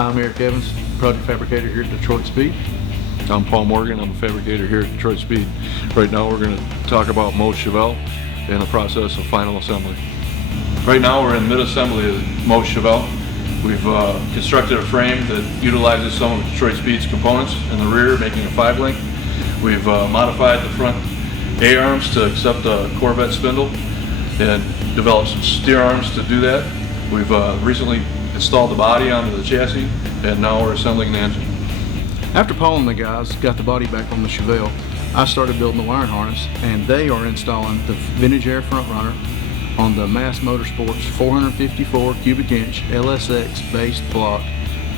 Hi, I'm Eric Evans, project fabricator here at Detroit Speed. I'm Paul Morgan, I'm a fabricator here at Detroit Speed. Right now we're going to talk about Mo-Chel and the process of final assembly. Right now we're in mid-assembly of Mo-Chel. We've constructed a frame that utilizes some of Detroit Speed's components in the rear, making a 5-link. We've modified the front A-arms to accept a Corvette spindle and developed some steer arms to do that. We've recently installed the body onto the chassis, and now we're assembling the engine. After Paul and the guys got the body back on the Chevelle, I started building the wiring harness, and they are installing the Vintage Air front runner on the Mass Motorsports 454 cubic inch LSX based block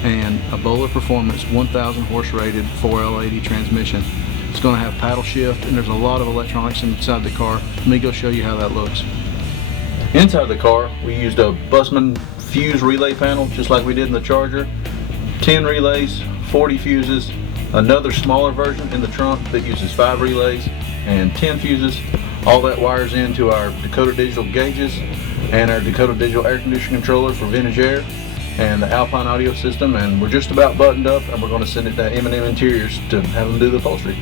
and a Bowler Performance 1000 horse rated 4L80 transmission. It's going to have paddle shift, and there's a lot of electronics inside the car. Let me go show you how that looks. Inside the car, we used a Bussmann fuse relay panel, just like we did in the Charger. 10 relays, 40 fuses, another smaller version in the trunk that uses 5 relays and 10 fuses. All that wires into our Dakota Digital gauges and our Dakota Digital air conditioning controller for Vintage Air and the Alpine audio system, and we're just about buttoned up, and we're going to send it to M&M Interiors to have them do the upholstery.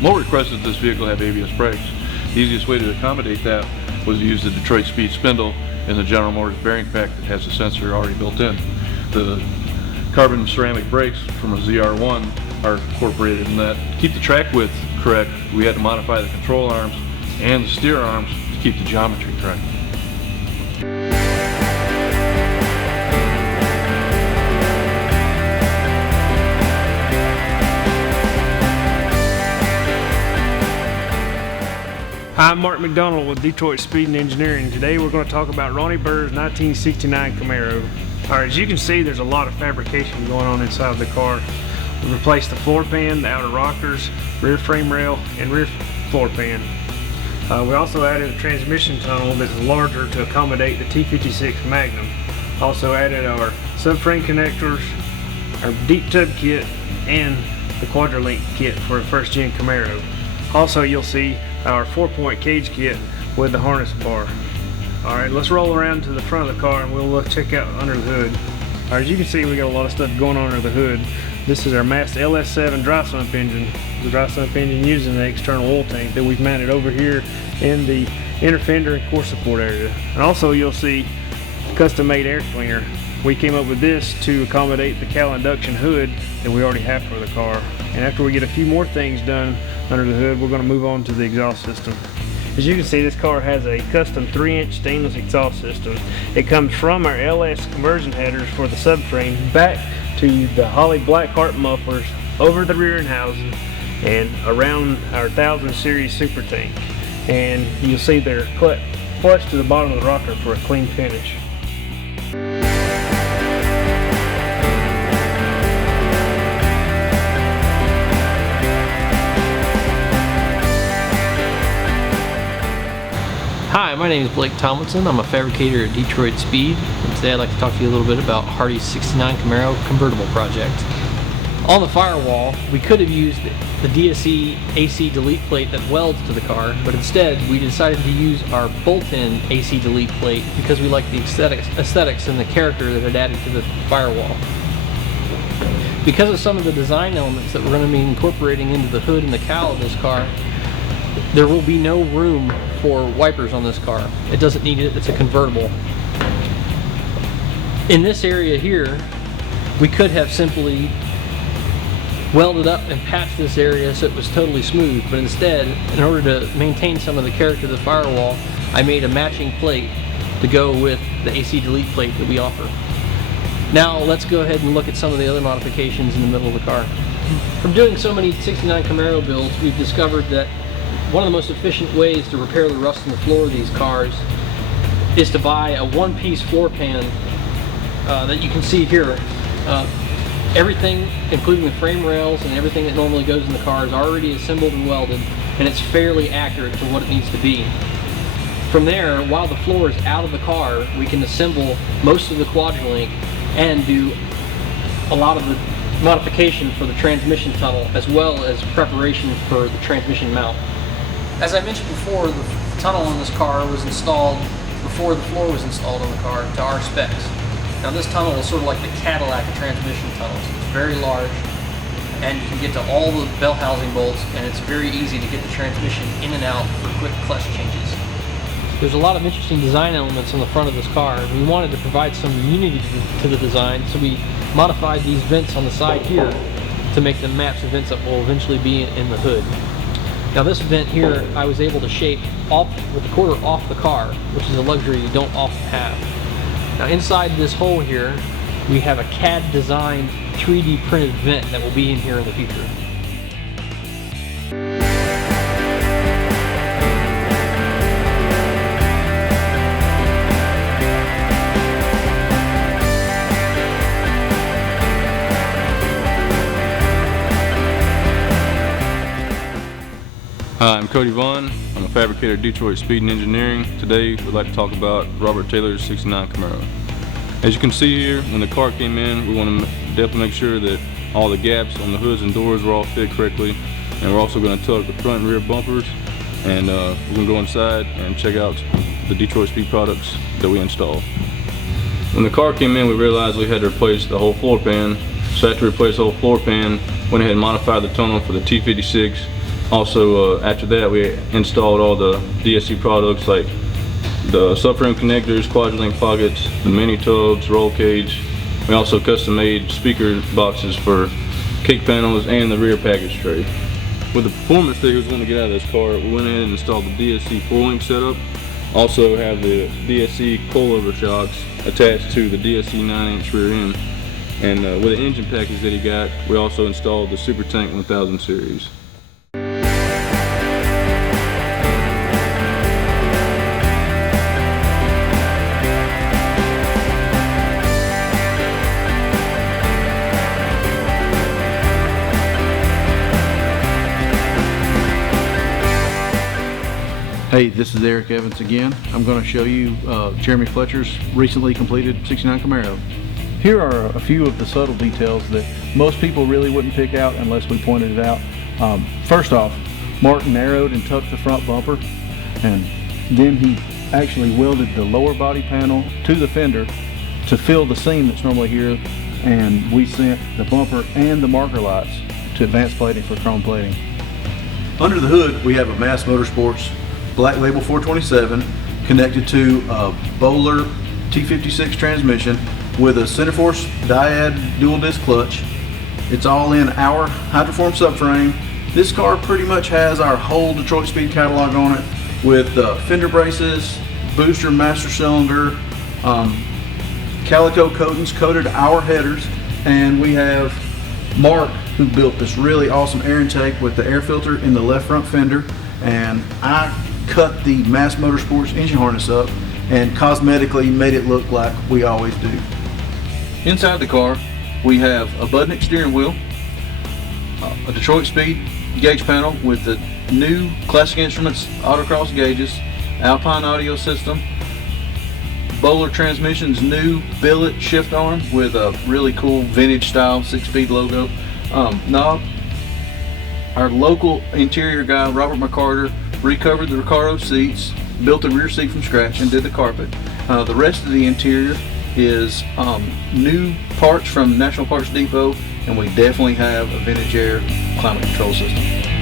Mo requested this vehicle have ABS brakes. The easiest way to accommodate that was to use the Detroit Speed spindle in the General Motors bearing pack that has a sensor already built in. The carbon ceramic brakes from a ZR1 are incorporated in that. To keep the track width correct, we had to modify the control arms and the steer arms to keep the geometry correct. Hi, I'm Mark McDonald with Detroit Speed and Engineering. Today we're going to talk about Ronnie Burr's 1969 Camaro. Alright, as you can see, there's a lot of fabrication going on inside of the car. We replaced the floor pan, the outer rockers, rear frame rail, and rear floor pan. We also added a transmission tunnel that's larger to accommodate the T56 Magnum. Also added our subframe connectors, our deep tub kit, and the Quadrolink kit for a first gen Camaro. Also, you'll see our 4-point cage kit with the harness bar. Alright, let's roll around to the front of the car and we'll check out under the hood. Alright, as you can see, we got a lot of stuff going on under the hood. This is our Mass LS7 dry sump engine. The dry sump engine using the external oil tank that we've mounted over here in the inner fender and core support area. And also you'll see custom made air cleaner. We came up with this to accommodate the cowl induction hood that we already have for the car. And after we get a few more things done under the hood, we're going to move on to the exhaust system. As you can see, this car has a custom 3-inch stainless exhaust system. It comes from our LS conversion headers for the subframe back to the Holley Blackheart mufflers over the rear end housing and around our 1000 series super tank. And you'll see they're flush to the bottom of the rocker for a clean finish. Hi, my name is Blake Tomlinson. I'm a fabricator at Detroit Speed, and today I'd like to talk to you a little bit about Hardy's 69 Camaro Convertible project. On the firewall, we could have used the DSE AC delete plate that welds to the car, but instead we decided to use our bolt-in AC delete plate because we like the aesthetics and the character that it added to the firewall. Because of some of the design elements that we're going to be incorporating into the hood and the cowl of this car, there will be no room for wipers on this car. It doesn't need it, it's a convertible. In this area here, we could have simply welded up and patched this area so it was totally smooth, but instead, in order to maintain some of the character of the firewall, I made a matching plate to go with the AC delete plate that we offer. Now let's go ahead and look at some of the other modifications in the middle of the car. From doing so many 69 Camaro builds, we've discovered that one of the most efficient ways to repair the rust in the floor of these cars is to buy a one-piece floor pan that you can see here. Everything, including the frame rails and everything that normally goes in the car, is already assembled and welded, and it's fairly accurate to what it needs to be. From there, while the floor is out of the car, we can assemble most of the Quadrolink and do a lot of the modification for the transmission tunnel, as well as preparation for the transmission mount. As I mentioned before, the tunnel on this car was installed before the floor was installed on the car to our specs. Now this tunnel is sort of like the Cadillac of transmission tunnels. It's very large, and you can get to all the bell housing bolts, and it's very easy to get the transmission in and out for quick clutch changes. There's a lot of interesting design elements on the front of this car. We wanted to provide some unity to the design, so we modified these vents on the side here to make them match the vents that will eventually be in the hood. Now this vent here I was able to shape off with the quarter off the car, which is a luxury you don't often have. Now inside this hole here, we have a CAD designed 3D printed vent that will be in here in the future. Hi, I'm Cody Vaughn. I'm a fabricator at Detroit Speed and Engineering. Today we'd like to talk about Robert Taylor's '69 Camaro. As you can see here, when the car came in, we want to definitely make sure that all the gaps on the hoods and doors were all fit correctly. And we're also going to tug the front and rear bumpers. And we're going to go inside and check out the Detroit Speed products that we installed. When the car came in, we realized we had to replace the whole floor pan. So after we replaced the whole floor pan, went ahead and modified the tunnel for the T56. Also, after that, we installed all the DSC products like the subframe connectors, quadrillink pockets, the mini tubs, roll cage. We also custom made speaker boxes for kick panels and the rear package tray. With the performance that he was going to get out of this car, we went in and installed the DSC 4-link setup. Also have the DSC coilover shocks attached to the DSC 9-inch rear end. And with the engine package that he got, we also installed the Super Tank 1000 series. Hey, this is Eric Evans again. I'm going to show you Jeremy Fletcher's recently completed '69 Camaro. Here are a few of the subtle details that most people really wouldn't pick out unless we pointed it out. First off, Mark narrowed and tucked the front bumper, and then he actually welded the lower body panel to the fender to fill the seam that's normally here, and we sent the bumper and the marker lights to advanced plating for chrome plating. Under the hood, we have a Mass Motorsports Black Label 427 connected to a Bowler T56 transmission with a center force diad dual disc clutch. It's all in our hydroform subframe. This car pretty much has our whole Detroit Speed catalog on it with fender braces, booster master cylinder, calico coatings coated our headers, and we have Mark who built this really awesome air intake with the air filter in the left front fender, and I cut the Mass Motorsports engine harness up and cosmetically made it look like we always do. Inside the car, we have a Budnick steering wheel, a Detroit Speed gauge panel with the new Classic Instruments autocross gauges, Alpine audio system, Bowler Transmission's new billet shift arm with a really cool vintage style 6-speed logo, knob. Our local interior guy, Robert McCarter, recovered the Recaro seats, built the rear seat from scratch, and did the carpet. The rest of the interior is new parts from National Parts Depot, and we definitely have a vintage air climate control system.